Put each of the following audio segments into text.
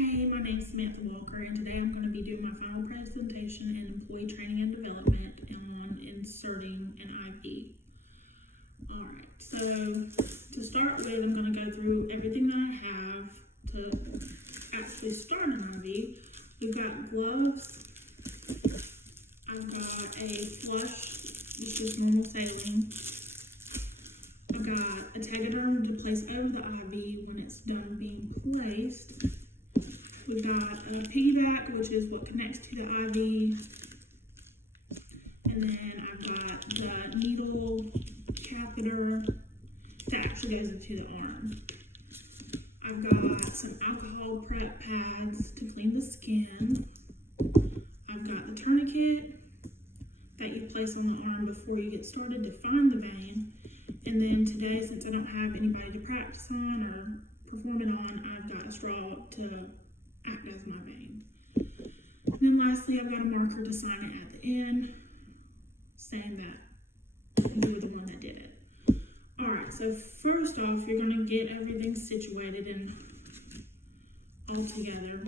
Hey, my name is Samantha Walker, and today I'm going to be doing my final presentation in employee training and development on inserting an IV. Alright, so to start with, I'm going to go through everything that I have to actually start an IV. We've got gloves, I've got a flush, which is normal saline. I've got a tegaderm to place over the IV when it's done being placed. We've got a piggyback, which is what connects to the IV. And then I've got the needle catheter that actually goes into the arm. I've got some alcohol prep pads to clean the skin. I've got the tourniquet that you place on the arm before you get started to find the vein. And then today, since I don't have anybody to practice on or perform it on, I've got a straw to act as my vein. And then lastly, I've got a marker to sign it at the end, saying that you were the one that did it. Alright, so first off, you're going to get everything situated and all together.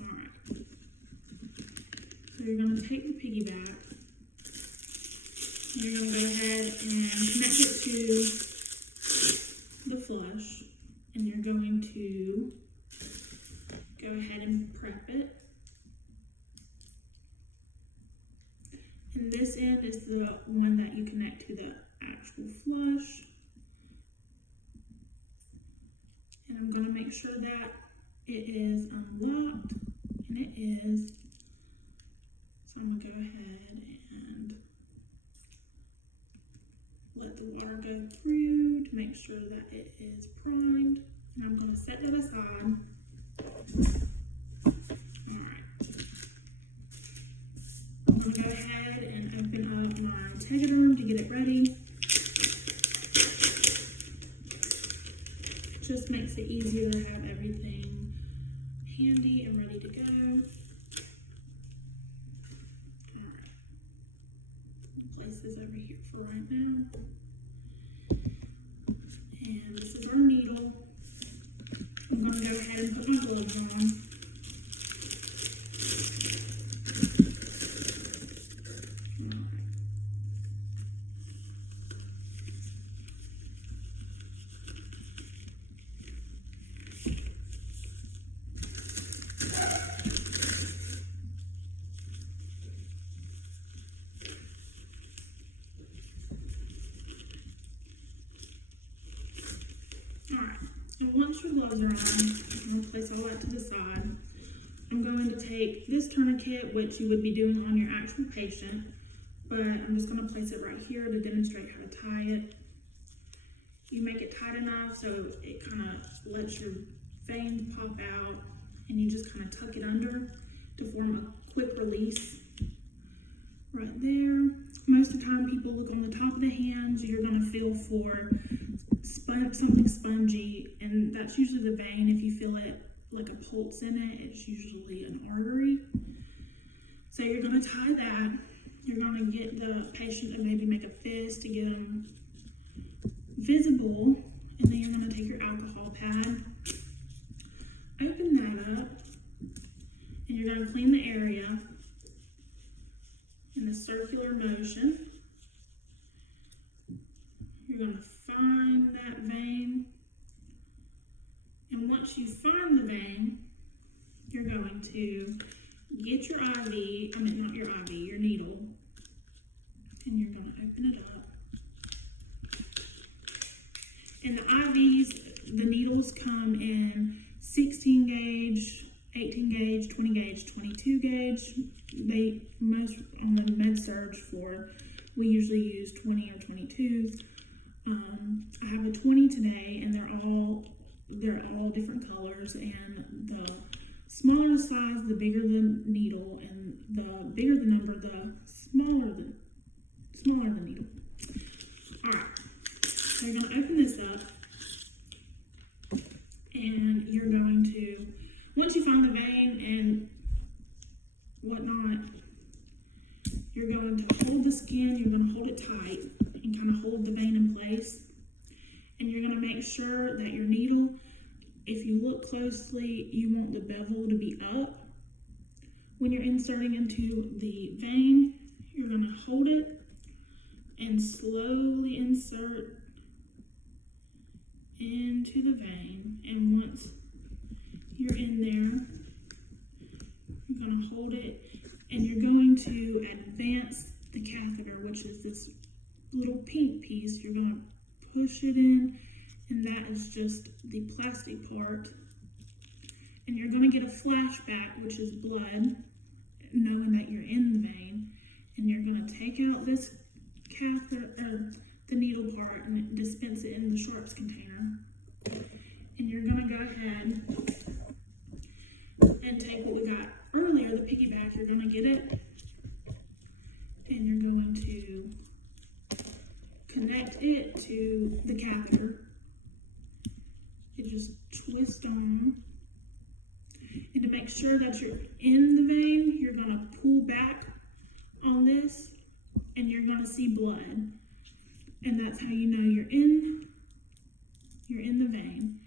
Alright. So you're going to take the piggyback. And you're going to go ahead and connect it to the flush. And you're going to go ahead and prep it. And this end is the one that you connect to the actual flush. And I'm going to make sure that it is unlocked, and it is. So I'm going to go ahead and let the water go through to make sure that it is primed. And I'm going to set that aside. Alright. I'm going to go ahead and open up my tegaderm to get it ready. Just makes it easier to have everything handy and ready to go. Alright. Place this over here for right now. And this is our needle. I'm going to go ahead and put my gloves on. Alright, and once your gloves are on, I'm going to place all that to the side. I'm going to take this tourniquet, which you would be doing on your actual patient, but I'm just going to place it right here to demonstrate how to tie it. You make it tight enough so it kind of lets your vein pop out, and you just kind of tuck it under to form a quick release right there. Most of the time people look on the top of the hands. You're going to feel for something spongy, and that's usually the vein. If you feel it like a pulse in it, it's usually an artery. So you're going to tie that. You're going to get the patient to maybe make a fist to get them visible, and then you're going to take your alcohol pad, open that up, and you're going to clean the area in a circular motion. You're going to find that vein, and once you find the vein, you're going to get your your needle, and you're going to open it up. And the IVs, the needles come in 16 gauge, 18 gauge, 20 gauge, 22 gauge. Most on the med-surg floor, we usually use 20 or 22s. I have a 20 today, and they're all different colors, and the smaller the size, the bigger the needle, and the bigger the number, the smaller the needle. Alright, so you're going to open this up, and you're going to, once you find the vein and whatnot, you're going to hold the skin, you're going to hold it tight, and kind of hold the vein in place. And you're going to make sure that your needle if you look closely, you want the bevel to be up. When you're inserting into the vein, you're going to hold it and slowly insert into the vein. And once you're in there, you're going to hold it and you're going to advance the catheter, which is this little pink piece. You're going to push it in, and that is just the plastic part. And you're going to get a flashback, which is blood, knowing that you're in the vein. And you're going to take out this catheter, the needle part, and dispense it in the sharps container. And you're going to go ahead and take what we got earlier, the piggyback. You're going to get it, and you're going to connect it to the catheter. You just twist on. And to make sure that you're in the vein, you're going to pull back on this, and you're going to see blood. And that's how you know you're in the vein.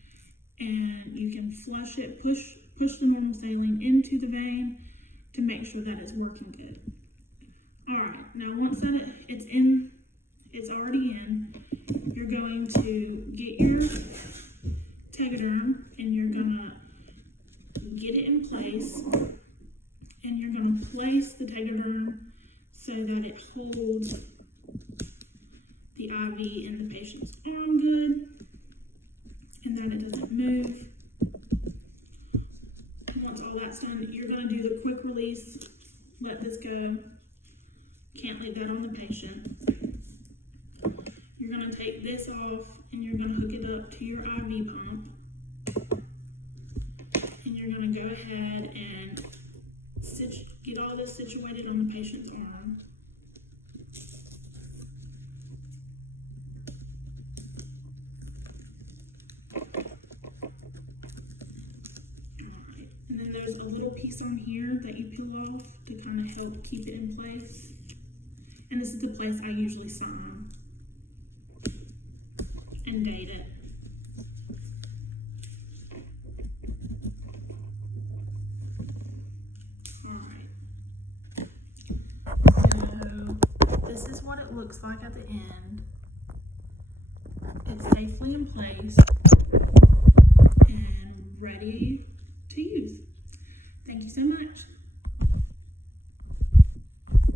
And you can flush it, push the normal saline into the vein to make sure that it's working good. All right, now once that it's in, it's already in, you're going to get your tegaderm and you're gonna get it in place, and you're gonna place the tegaderm so that it holds the IV in the patient's arm good and that it doesn't move. Once all that's done, you're going to do the quick release, let this go. Can't leave that on the patient. You're going to take this off and you're going to hook it up to your IV pump. And you're going to go ahead and get all this situated on the patient's arm. And then there's a little piece on here that you peel off to kind of help keep it in place. And this is the place I usually sign and date it. Alright. So this is what it looks like at the end. It's safely in place and ready to use. Thank you so much.